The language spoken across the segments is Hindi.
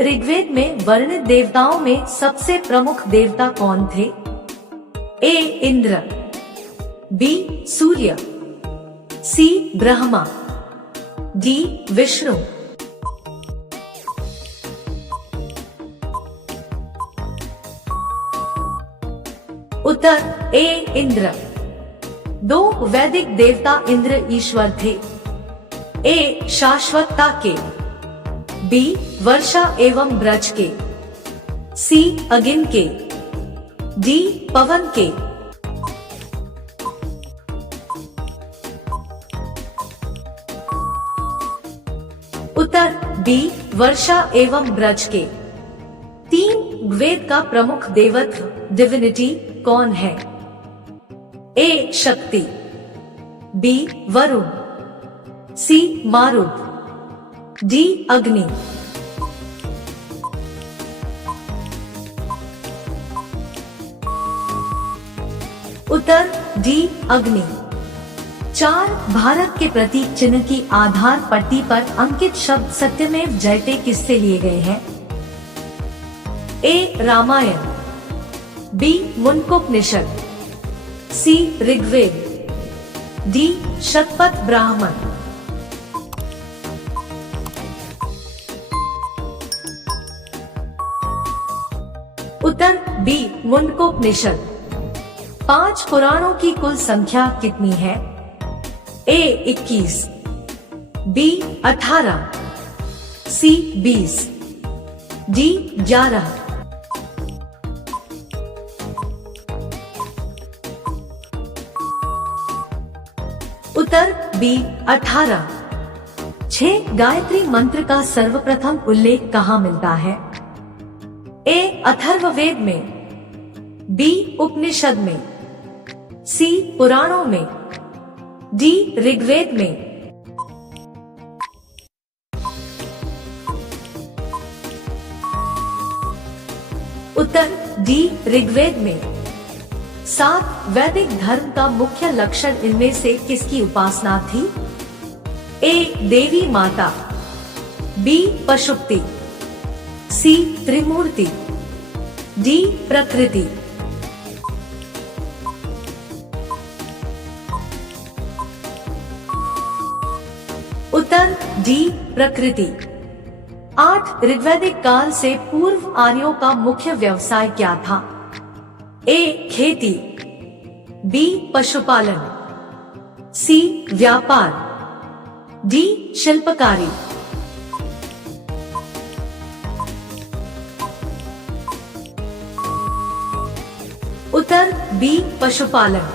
ऋग्वेद में वर्णित देवताओं में सबसे प्रमुख देवता कौन थे? ए इंद्र, बी सूर्य, सी ब्रह्मा, डी विष्णु। उत्तर ए इंद्र। दो वैदिक देवता इंद्र ईश्वर थे। ए शाश्वतता के, बी वर्षा एवं ब्रज के, सी अग्नि के, डी पवन के। उत्तर बी वर्षा एवं ब्रज के। तीन वेद का प्रमुख देवत्व डिविनिटी कौन है? ए शक्ति, बी वरुण, सी मारुत, डी अग्नि। उत्तर डी अग्नि। 4 भारत के प्रतीक चिन्ह की आधार पट्टी पर अंकित शब्द सत्यमेव जयते किससे लिए गए हैं? ए रामायण, बी मुंडकोपनिषद, सी ऋग्वेद, डी शतपथ ब्राह्मण। उत्तर बी मुंडकोपनिषद। 5 पुराणों की कुल संख्या कितनी है? ए 21, बी 18, सी 20, डी 11। उत्तर बी 18। 6 गायत्री मंत्र का सर्वप्रथम उल्लेख कहाँ मिलता है? ए अथर्ववेद में, बी उपनिषद में, सी पुराणों में, डी ऋग्वेद में। उत्तर डी ऋग्वेद में। 7 वैदिक धर्म का मुख्य लक्षण इनमें से किसकी उपासना थी? ए देवी माता, बी पशुपति, सी त्रिमूर्ति, डी प्रकृति। उत्तर डी प्रकृति। 8 ऋग्वैदिक काल से पूर्व आर्यों का मुख्य व्यवसाय क्या था? ए खेती, बी पशुपालन, सी व्यापार, डी शिल्पकारी। उत्तर बी पशुपालन।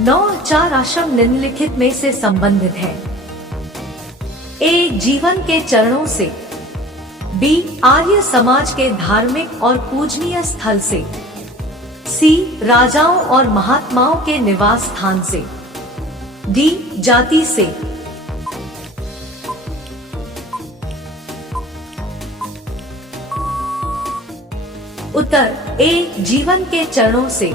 9 4 आश्रम निम्नलिखित में से संबंधित है? ए जीवन के चरणों से, बी आर्य समाज के धार्मिक और पूजनीय स्थल से, सी राजाओं और महात्माओं के निवास स्थान से, डी जाति से। उत्तर ए जीवन के चरणों से।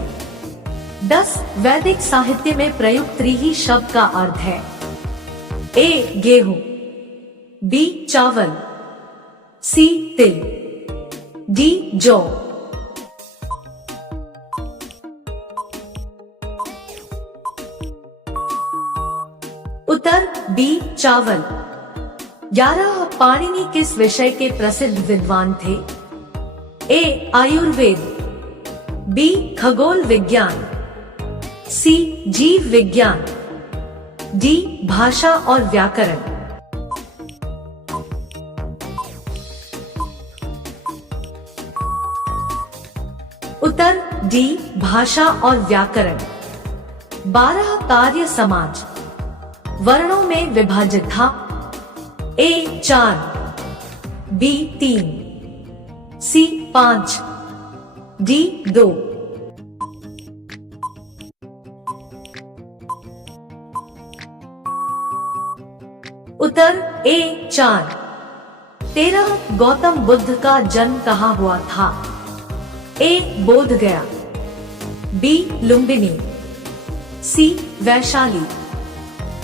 10 वैदिक साहित्य में प्रयुक्त त्रिही शब्द का अर्थ है? ए गेहूं, बी चावल, सी तिल, डी जौ। उत्तर बी चावल। 11 पाणिनि किस विषय के प्रसिद्ध विद्वान थे? ए आयुर्वेद, बी खगोल विज्ञान, सी जीव विज्ञान, डी भाषा और व्याकरण। उत्तर डी भाषा और व्याकरण। 12 कार्य समाज वर्णों में विभाजित था? ए 4, बी 3, सी 5, डी 2। उत्तर ए 4। 13 गौतम बुद्ध का जन्म कहाँ हुआ था? ए बोध गया, बी लुम्बिनी, सी वैशाली,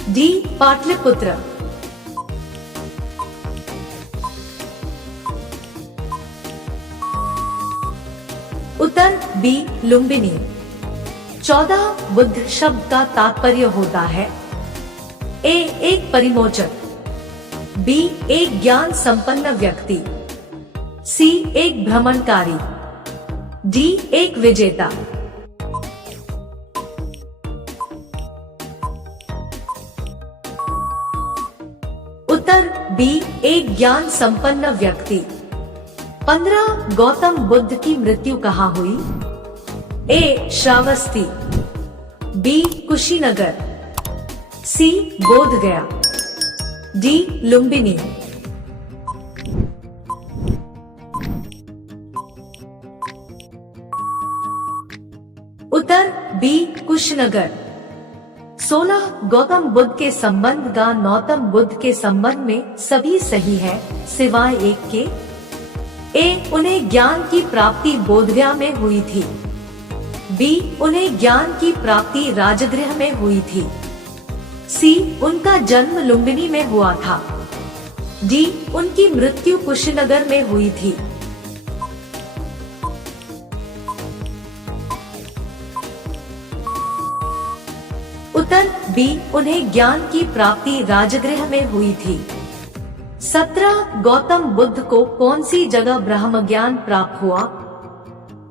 डी पाटलिपुत्र। बी लुम्बिनी। 14 बुद्ध शब्द का तात्पर्य होता है ए एक परिमोचक, बी एक ज्ञान संपन्न व्यक्ति, सी एक भ्रमणकारी, डी एक विजेता। उत्तर बी एक ज्ञान संपन्न व्यक्ति। 15 गौतम बुद्ध की मृत्यु कहाँ हुई? ए श्रावस्ती, बी कुशीनगर, सी बोधगया, डी लुम्बिनी। उत्तर बी कुशीनगर। 16 गौतम बुद्ध के संबंध का गौतम बुद्ध के संबंध में सभी सही है सिवाय एक के। ए उन्हें ज्ञान की प्राप्ति बोधगया में हुई थी, बी उन्हें ज्ञान की प्राप्ति राजगृह में हुई थी, सी उनका जन्म लुम्बिनी में हुआ था, डी उनकी मृत्यु कुशीनगर में हुई थी। उत्तर बी उन्हें ज्ञान की प्राप्ति राजगृह में हुई थी। 17 गौतम बुद्ध को कौन सी जगह ब्रह्म ज्ञान प्राप्त हुआ?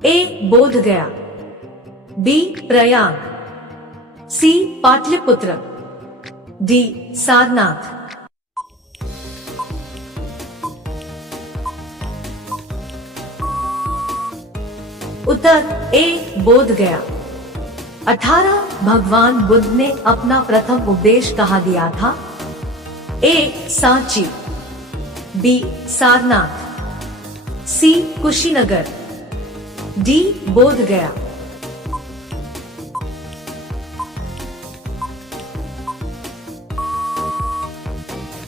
ए बोधगया, बी प्रयाग, सी पाटलिपुत्र, डी सारनाथ। उत्तर ए बोधगया। 18 भगवान बुद्ध ने अपना प्रथम उपदेश कहाँ दिया था? ए सांची, बी सारनाथ, सी कुशीनगर, डी बोधगया।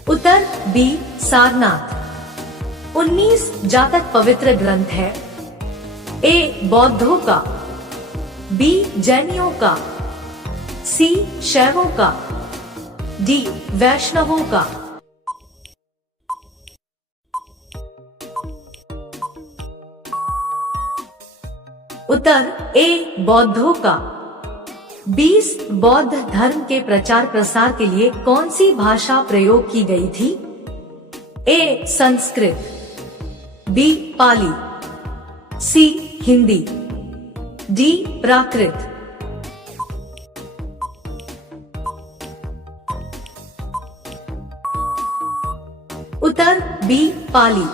उत्तर बी सारनाथ। 19 जातक पवित्र ग्रंथ है। ए बौद्धों का, बी जैनियों का, सी शैवों का, डी वैष्णवों का। उत्तर ए बौद्धों का। 20 बौद्ध धर्म के प्रचार प्रसार के लिए कौन सी भाषा प्रयोग की गई थी? ए संस्कृत, बी पाली, सी हिंदी, डी प्राकृत। उत्तर बी पाली।